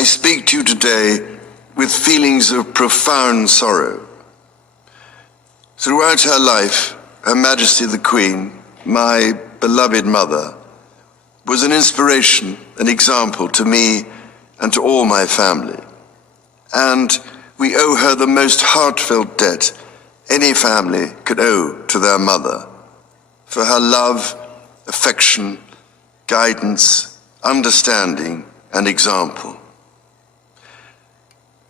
I speak to you today with feelings of profound sorrow. Throughout her life, Her Majesty the Queen, my beloved mother, was an inspiration, an example to me and to all my family. And we owe her the most heartfelt debt any family could owe to their mother, for her love, affection, guidance, understanding, and example.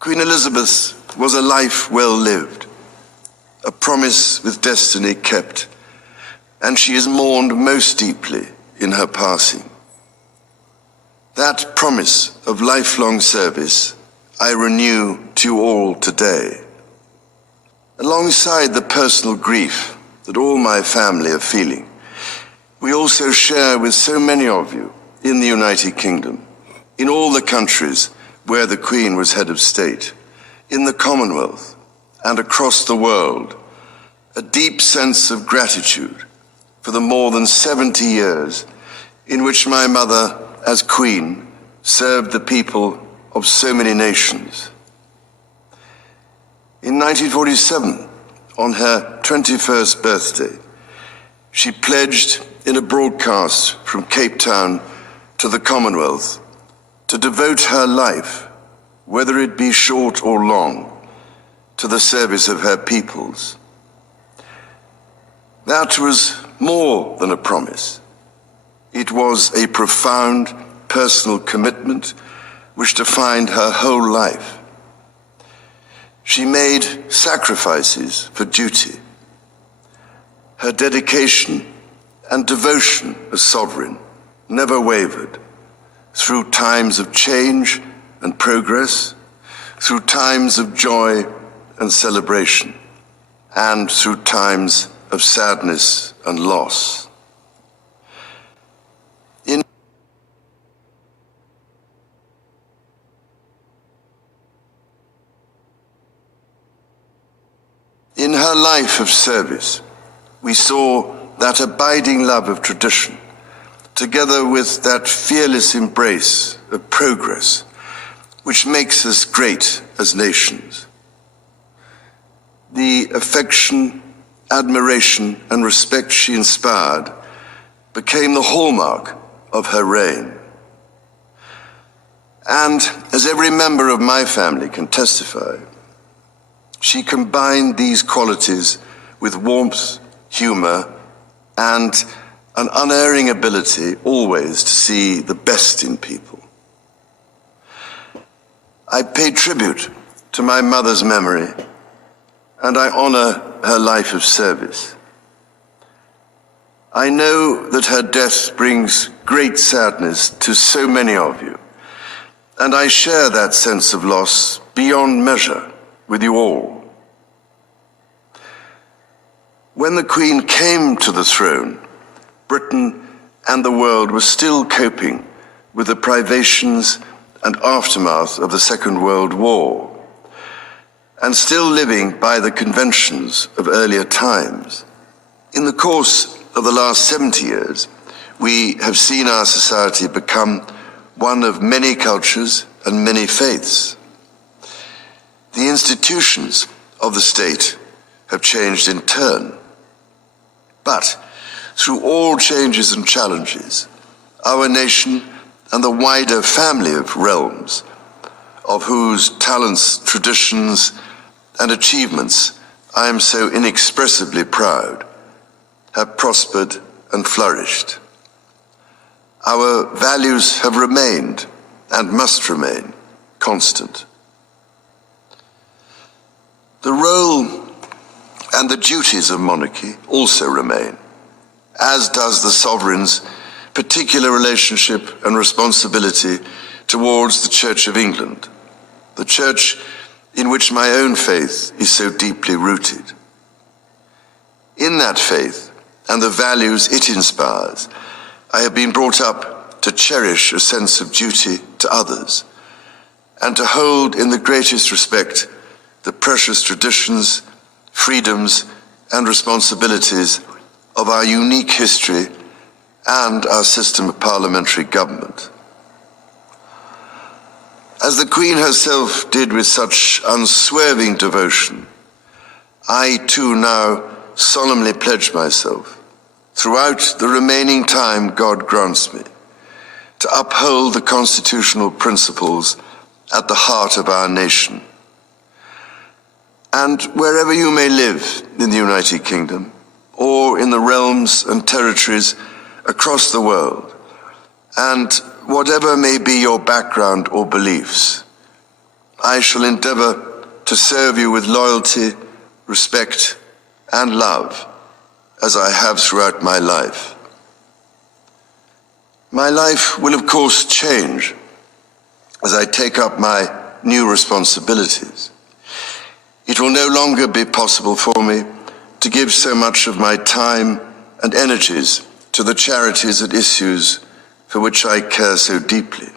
Queen Elizabeth was a life well lived, a promise with destiny kept, and she is mourned most deeply in her passing. That promise of lifelong service I renew to you all today. Alongside the personal grief that all my family are feeling, we also share with so many of you in the United Kingdom, in all the countries where the Queen was head of state, in the Commonwealth and across the world, a deep sense of gratitude for the more than 70 years in which my mother, as Queen, served the people of so many nations. In 1947, on her 21st birthday, she pledged in a broadcast from Cape Town to the Commonwealth to devote her life, whether it be short or long, to the service of her peoples. That was more than a promise. It was a profound personal commitment which defined her whole life. She made sacrifices for duty. Her dedication and devotion as sovereign never wavered, through times of change and progress, through times of joy and celebration, and through times of sadness and loss. In her life of service, we saw that abiding love of tradition, together with that fearless embrace of progress, which makes us great as nations. The affection, admiration, and respect she inspired became the hallmark of her reign. And as every member of my family can testify, she combined these qualities with warmth, humor, and an unerring ability always to see the best in people. I pay tribute to my mother's memory, and I honor her life of service. I know that her death brings great sadness to so many of you, and I share that sense of loss beyond measure with you all. When the Queen came to the throne, Britain and the world were still coping with the privations and aftermath of the Second World War, and still living by the conventions of earlier times. In the course of the last 70 years, we have seen our society become one of many cultures and many faiths. The institutions of the state have changed in turn. But through all changes and challenges, our nation and the wider family of realms, of whose talents, traditions, and achievements I am so inexpressibly proud, have prospered and flourished. Our values have remained, and must remain, constant. The role and the duties of monarchy also remain, as does the sovereign's particular relationship and responsibility towards the Church of England, the church in which my own faith is so deeply rooted. In that faith and the values it inspires, I have been brought up to cherish a sense of duty to others and to hold in the greatest respect the precious traditions, freedoms, and responsibilities of our unique history and our system of parliamentary government. As the Queen herself did with such unswerving devotion, I too now solemnly pledge myself, throughout the remaining time God grants me, to uphold the constitutional principles at the heart of our nation. And wherever you may live in the United Kingdom, or in the realms and territories across the world, and whatever may be your background or beliefs, I shall endeavor to serve you with loyalty, respect, and love, as I have throughout my life. My life will, of course, change as I take up my new responsibilities. It will no longer be possible for me to give so much of my time and energies to the charities and issues for which I care so deeply.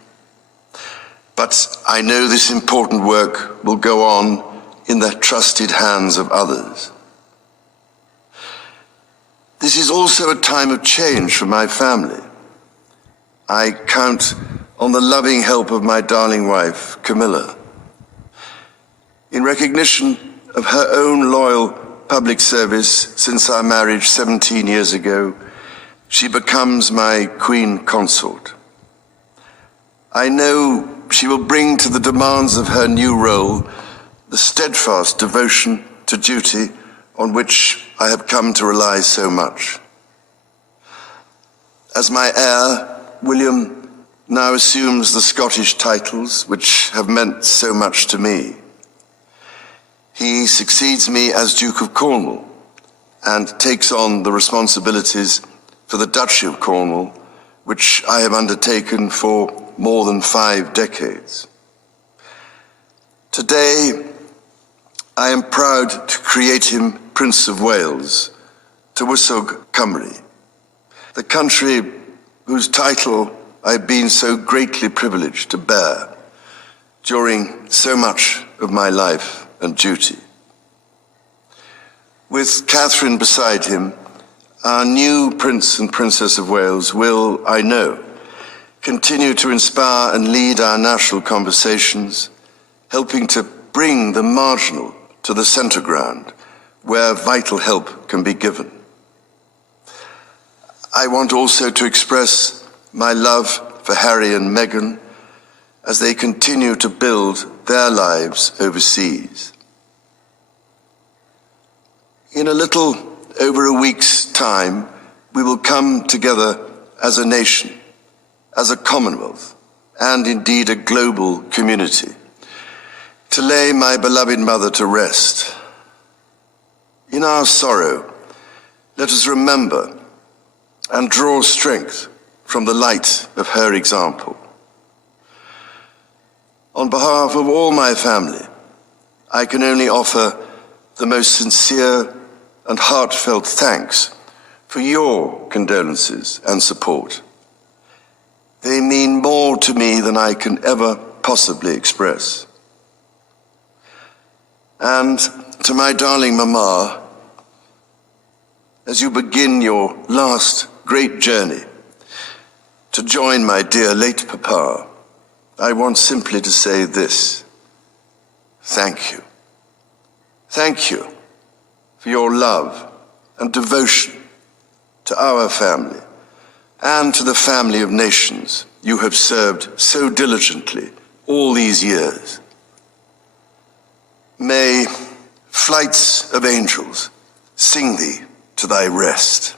But I know this important work will go on in the trusted hands of others. This is also a time of change for my family. I count on the loving help of my darling wife, Camilla. In recognition of her own loyal public service since our marriage 17 years ago, she becomes my Queen Consort. I know she will bring to the demands of her new role the steadfast devotion to duty on which I have come to rely so much. As my heir, William now assumes the Scottish titles which have meant so much to me. He succeeds me as Duke of Cornwall and takes on the responsibilities for the Duchy of Cornwall, which I have undertaken for more than 5 decades. Today, I am proud to create him Prince of Wales, Tywysog Cymru, the country whose title I've been so greatly privileged to bear during so much of my life and duty. With Catherine beside him, our new Prince and Princess of Wales will, I know, continue to inspire and lead our national conversations, helping to bring the marginal to the centre ground, where vital help can be given. I want also to express my love for Harry and Meghan as they continue to build their lives overseas. In a little over a week's time, we will come together as a nation, as a Commonwealth, and indeed a global community, to lay my beloved mother to rest. In our sorrow, let us remember and draw strength from the light of her example. On behalf of all my family, I can only offer the most sincere and heartfelt thanks for your condolences and support. They mean more to me than I can ever possibly express. And to my darling Mama, as you begin your last great journey to join my dear late Papa, I want simply to say this: thank you. Thank you for your love and devotion to our family and to the family of nations you have served so diligently all these years. May flights of angels sing thee to thy rest.